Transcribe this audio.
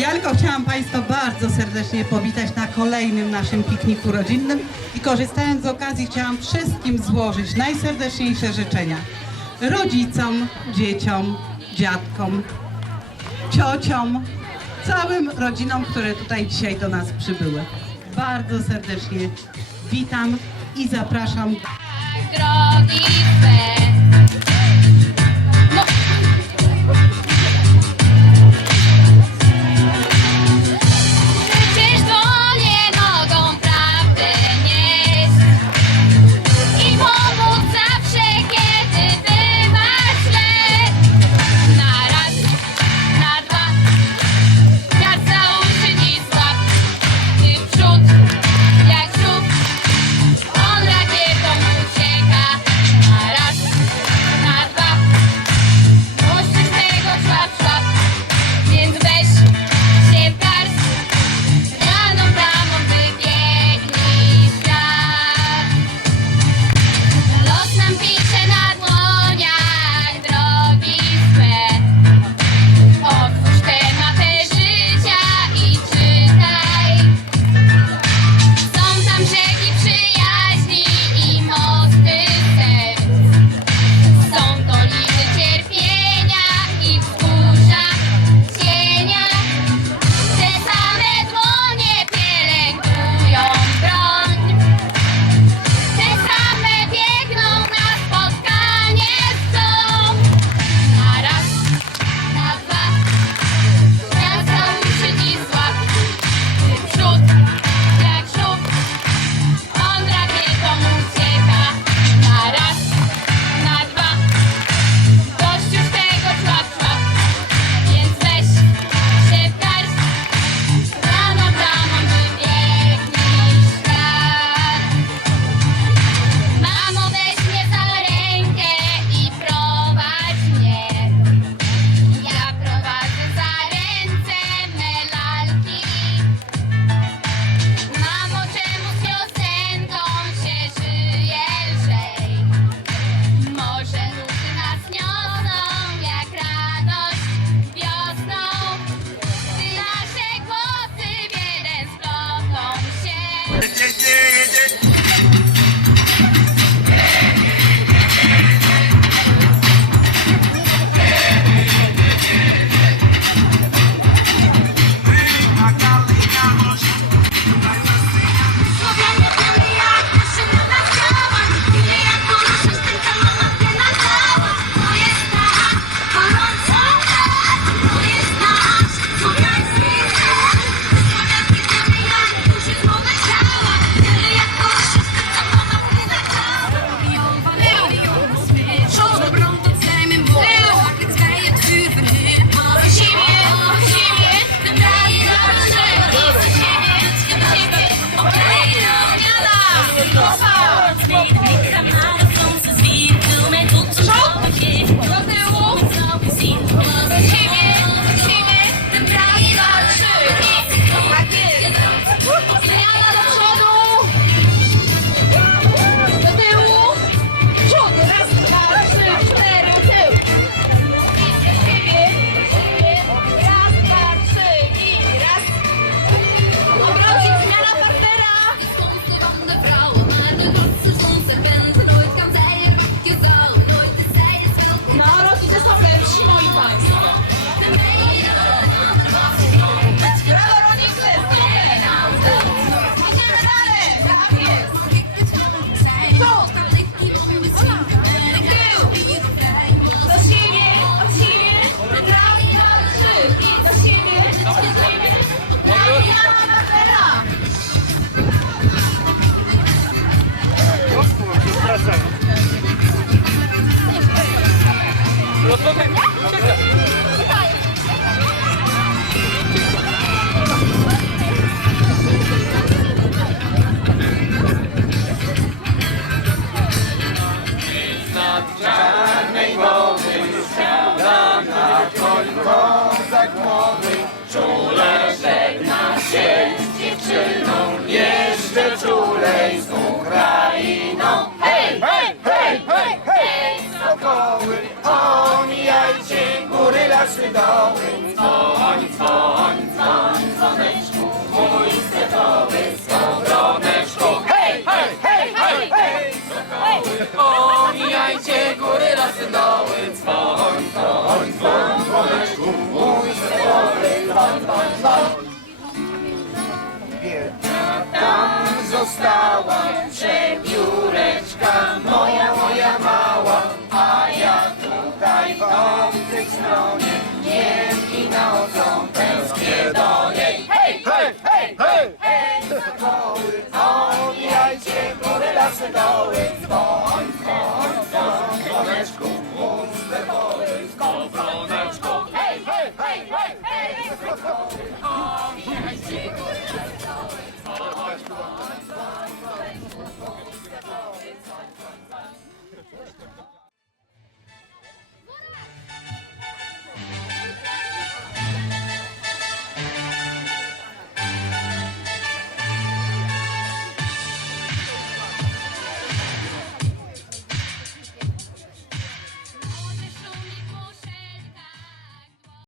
Ja tylko chciałam Państwa bardzo serdecznie powitać na kolejnym naszym pikniku rodzinnym i korzystając z okazji chciałam wszystkim złożyć najserdeczniejsze życzenia. Rodzicom, dzieciom, dziadkom, ciociom, całym rodzinom, które tutaj dzisiaj do nas przybyły. Bardzo serdecznie witam i zapraszam. Drogi Jack. synoły, dzwoń, dzwoń, dzwoń, dzwoneczku, mój synowy, dzwoń, dzwoń, dzwoń. Tam została przebióreczka moja, moja mała, a ja tutaj w obcej stronie nie winocą tęsknię do niej. Hej, hej, hej, hej, hej, na koły, omijajcie góry, lasy, doły, dzwoń, Let's go home.